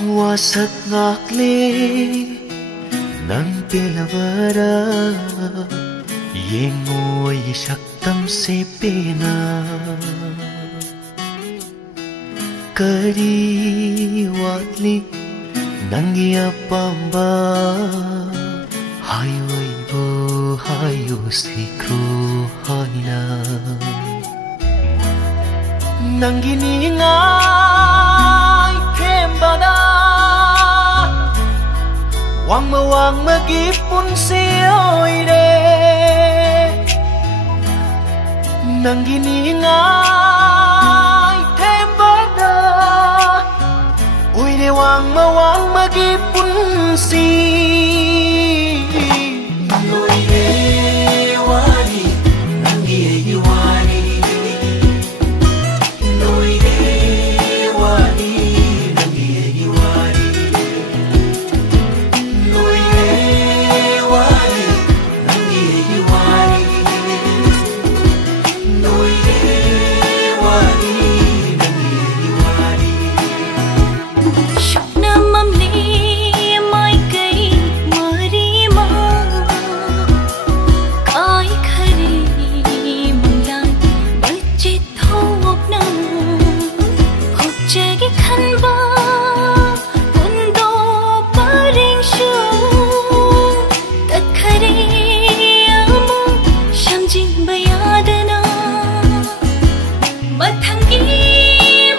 wasak ngakli nang pilavara yengoy saktam se pena kari watli nangi apamba hayo ibo hayo sikro haina nangi ningai kembana wang magipun siyoy de nang giningai tembada uy de wang magipun si loy de wari nang gi wari loy de wari nang gi wari loy de wari nang gi wari loy de wari nang gi wari shukna mamli mai kai mari ma kai khari manglai bache thok na hokche gi khanwa undo paring shu tat khari amu shamjin bayadana mathangi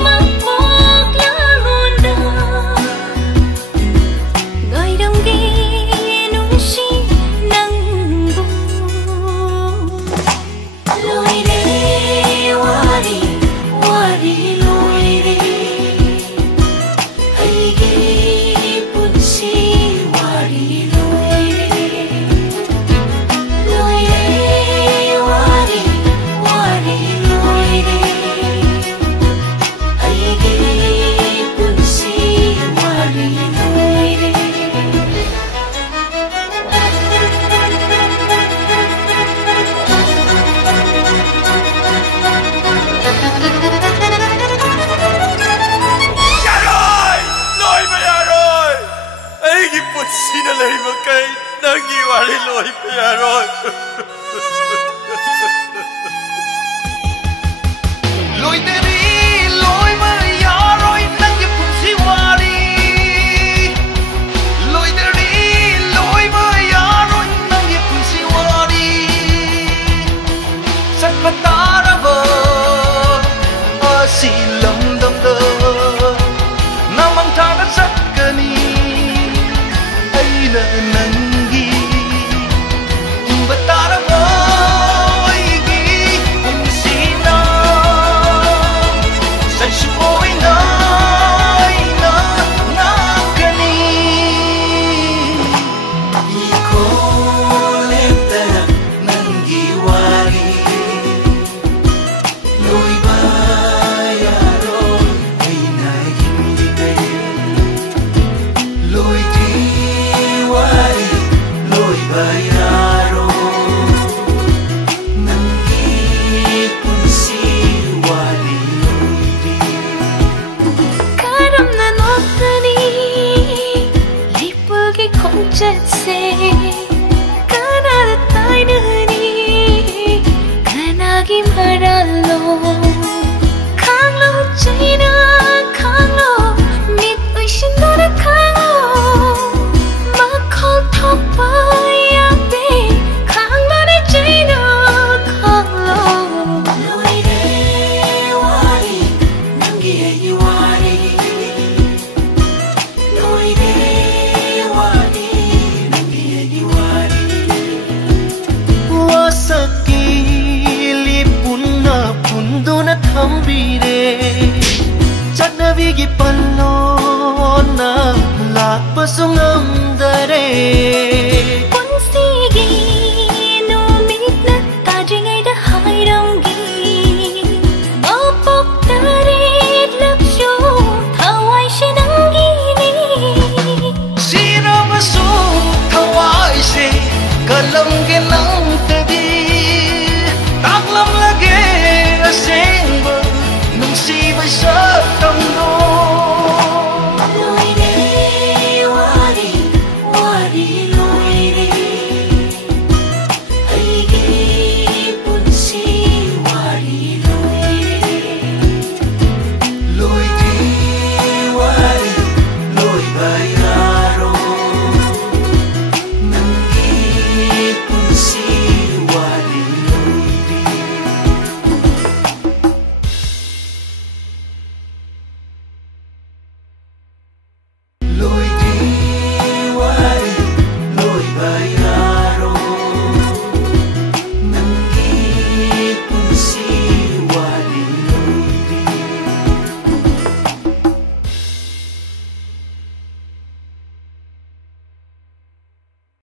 mapok la honda ngai dong gi nung shi nang bu loy de wari wari loy de ai gi punsi wari loy de loy de wari wari loy de ai gi punsi wari loy de Yaroy! Loy ba yaroy? Ay gipot sinalay mo kay nangiwari loy ba yaroy? lối tới đi lối mới gió rồi nắng giúp cùng si hoa đi lối tới đi lối mới gió rồi nắng giúp cùng si hoa đi sắc phát ta đã vờ ở xì lầm đâm đơ nam mang ta đã sắc cơ ni ấy là nắng ghi và ta đã vờ Pasungam dare Punsigi no mit na tajingai da hairangi mapok tarit laksyo thawai shinangi ni Sira masu thawai se kalam ke na